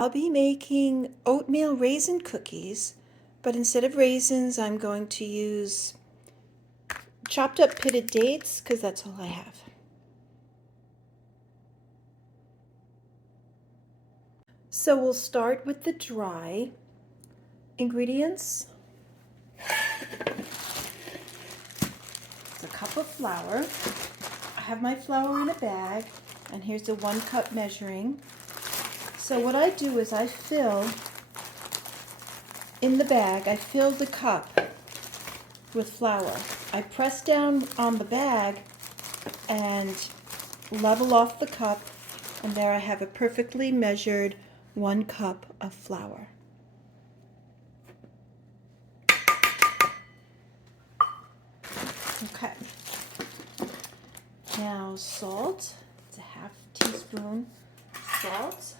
I'll be making oatmeal raisin cookies, but instead of raisins, I'm going to use chopped up pitted dates because that's all I have. So we'll start with the dry ingredients. It's a cup of flour. I have my flour in a bag, and here's a 1 cup measuring. So what I do is I fill in the bag, I fill the cup with flour. I press down on the bag and level off the cup, and there I have a perfectly measured 1 cup of flour. Okay. Now salt. It's a half teaspoon salt.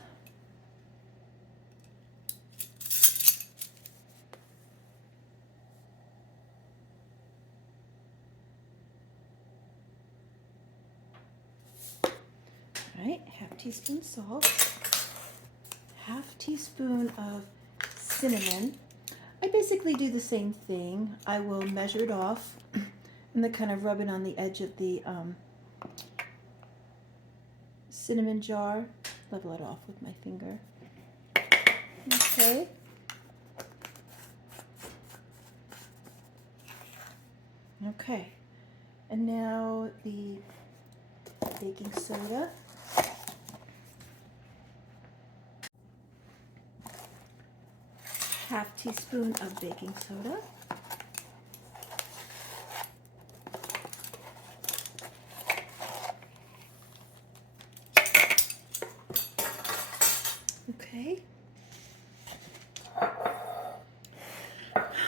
All right, half teaspoon salt. Half teaspoon of cinnamon. I basically do the same thing. I will measure it off and then kind of rub it on the edge of the cinnamon jar. Level it off with my finger. Okay. Okay. And now the baking soda. Half teaspoon of baking soda. Okay.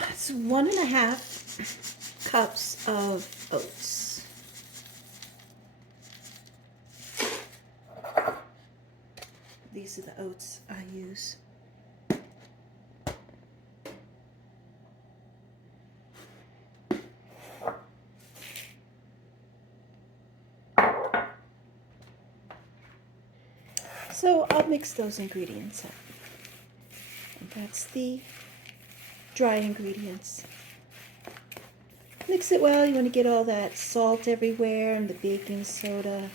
That's 1.5 cups of oats. These are the oats I use. So I'll mix those ingredients up. And that's the dry ingredients. Mix it well. You want to get all that salt everywhere, and the baking soda,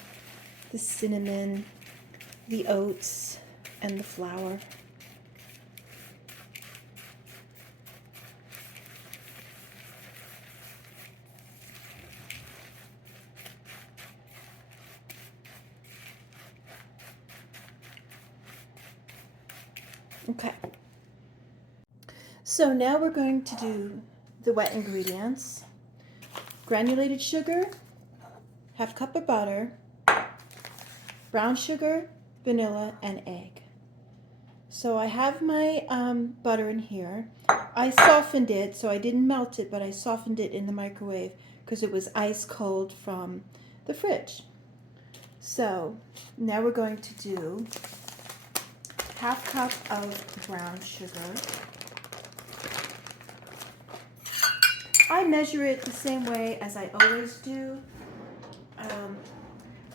the cinnamon, the oats, and the flour. Okay. So now we're going to do the wet ingredients. Granulated sugar, half cup of butter, brown sugar, vanilla, and egg. So I have my butter in here. I softened it, so I didn't melt it, but I softened it in the microwave because it was ice cold from the fridge. So now we're going to do half cup of brown sugar. I measure it the same way as I always do.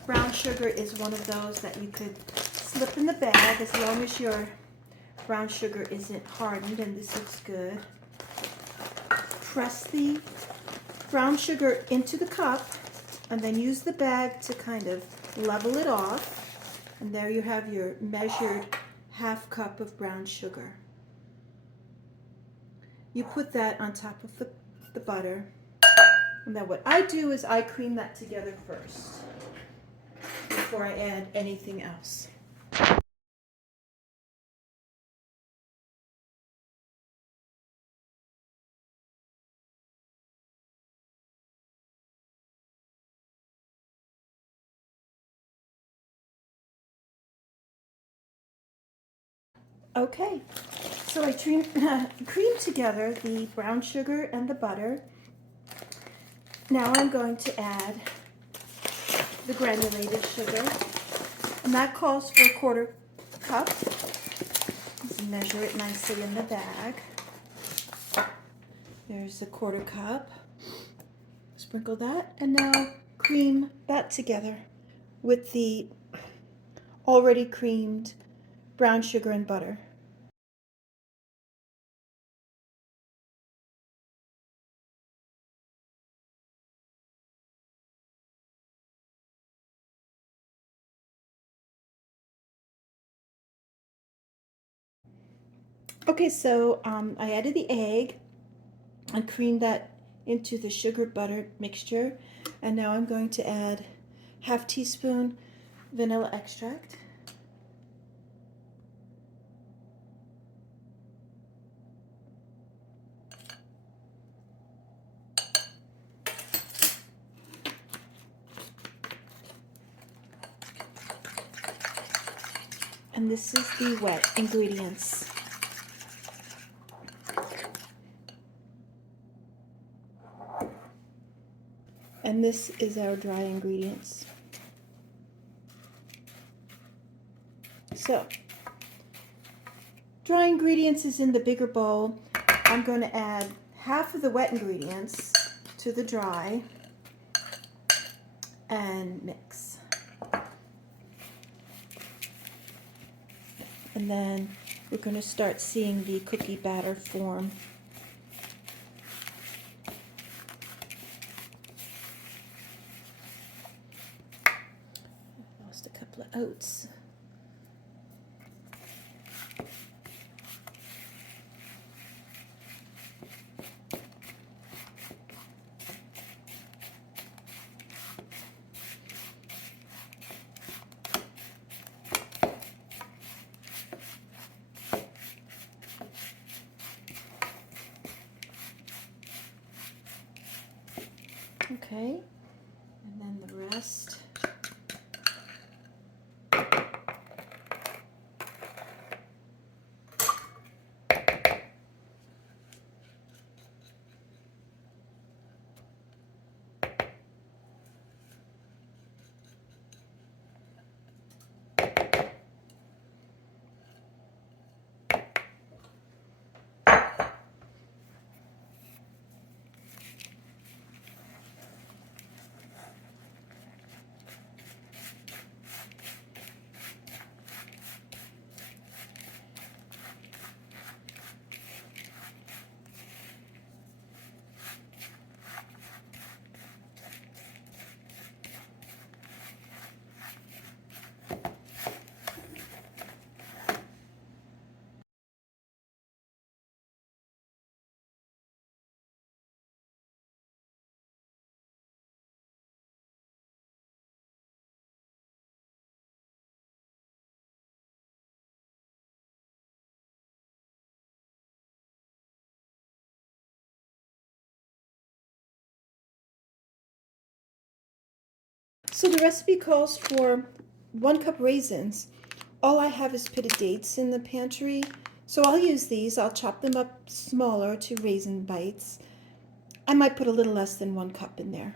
Brown sugar is one of those that you could slip in the bag as long as your brown sugar isn't hardened, and this looks good. Press the brown sugar into the cup and then use the bag to kind of level it off. And there you have your measured half cup of brown sugar. You put that on top of the butter. And then what I do is I cream that together first before I add anything else. Okay, so I cream together the brown sugar and the butter. Now I'm going to add the granulated sugar, and that calls for 1/4 cup. Just measure it nicely in the bag. There's a 1/4 cup. Sprinkle that, and now cream that together with the already creamed brown sugar, and butter. Okay, so I added the egg and creamed that into the sugar butter mixture, and now I'm going to add half teaspoon vanilla extract. And this is the wet ingredients. And this is our dry ingredients. So, dry ingredients is in the bigger bowl. I'm going to add half of the wet ingredients to the dry and mix. And then we're going to start seeing the cookie batter form. I lost a couple of oats. Okay, and then the rest. So the recipe calls for 1 cup raisins. All I have is pitted dates in the pantry, so I'll use these. I'll chop them up smaller to raisin bites. I might put a little less than 1 cup in there.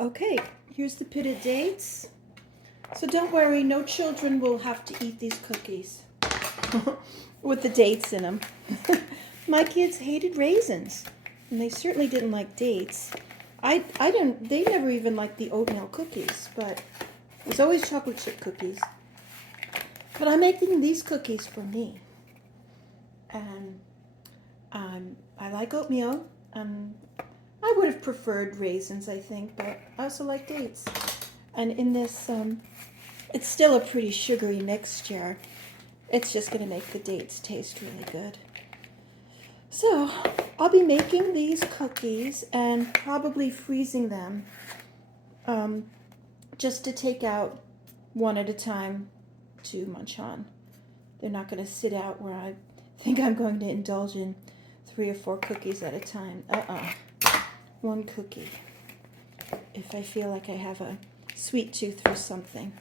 Okay, here's the pitted dates. So don't worry, no children will have to eat these cookies with the dates in them. My kids hated raisins, and they certainly didn't like dates. They never even liked the oatmeal cookies, but it was always chocolate chip cookies. But I'm making these cookies for me. And I like oatmeal. I would have preferred raisins, I think, but I also like dates. And in this, it's still a pretty sugary mixture. It's just going to make the dates taste really good. So I'll be making these cookies and probably freezing them just to take out one at a time to munch on. They're not going to sit out where I think I'm going to indulge in 3 or 4 cookies at a time. One cookie if I feel like I have a sweet tooth for something.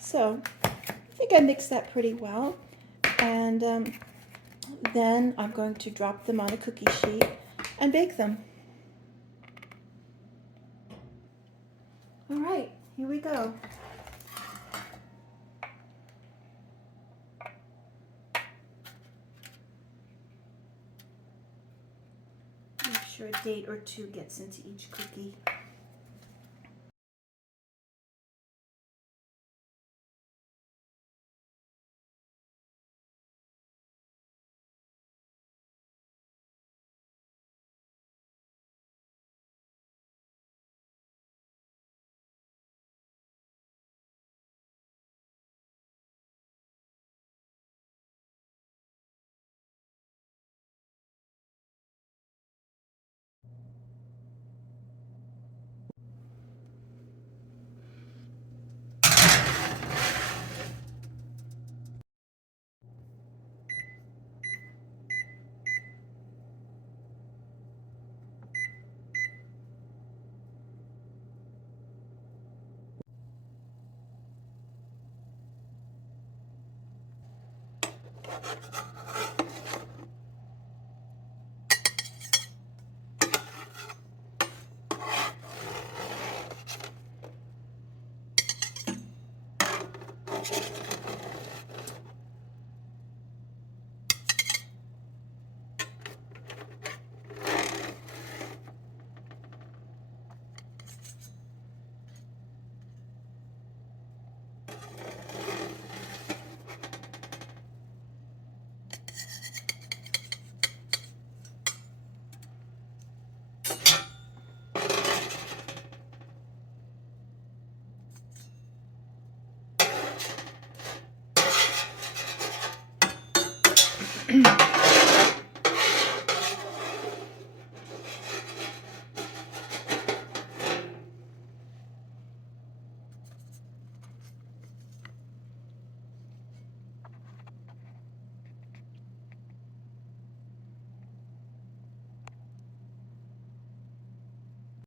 So I think I mixed that pretty well. And then I'm going to drop them on a cookie sheet and bake them. All right, here we go. Make sure a date or 2 gets into each cookie.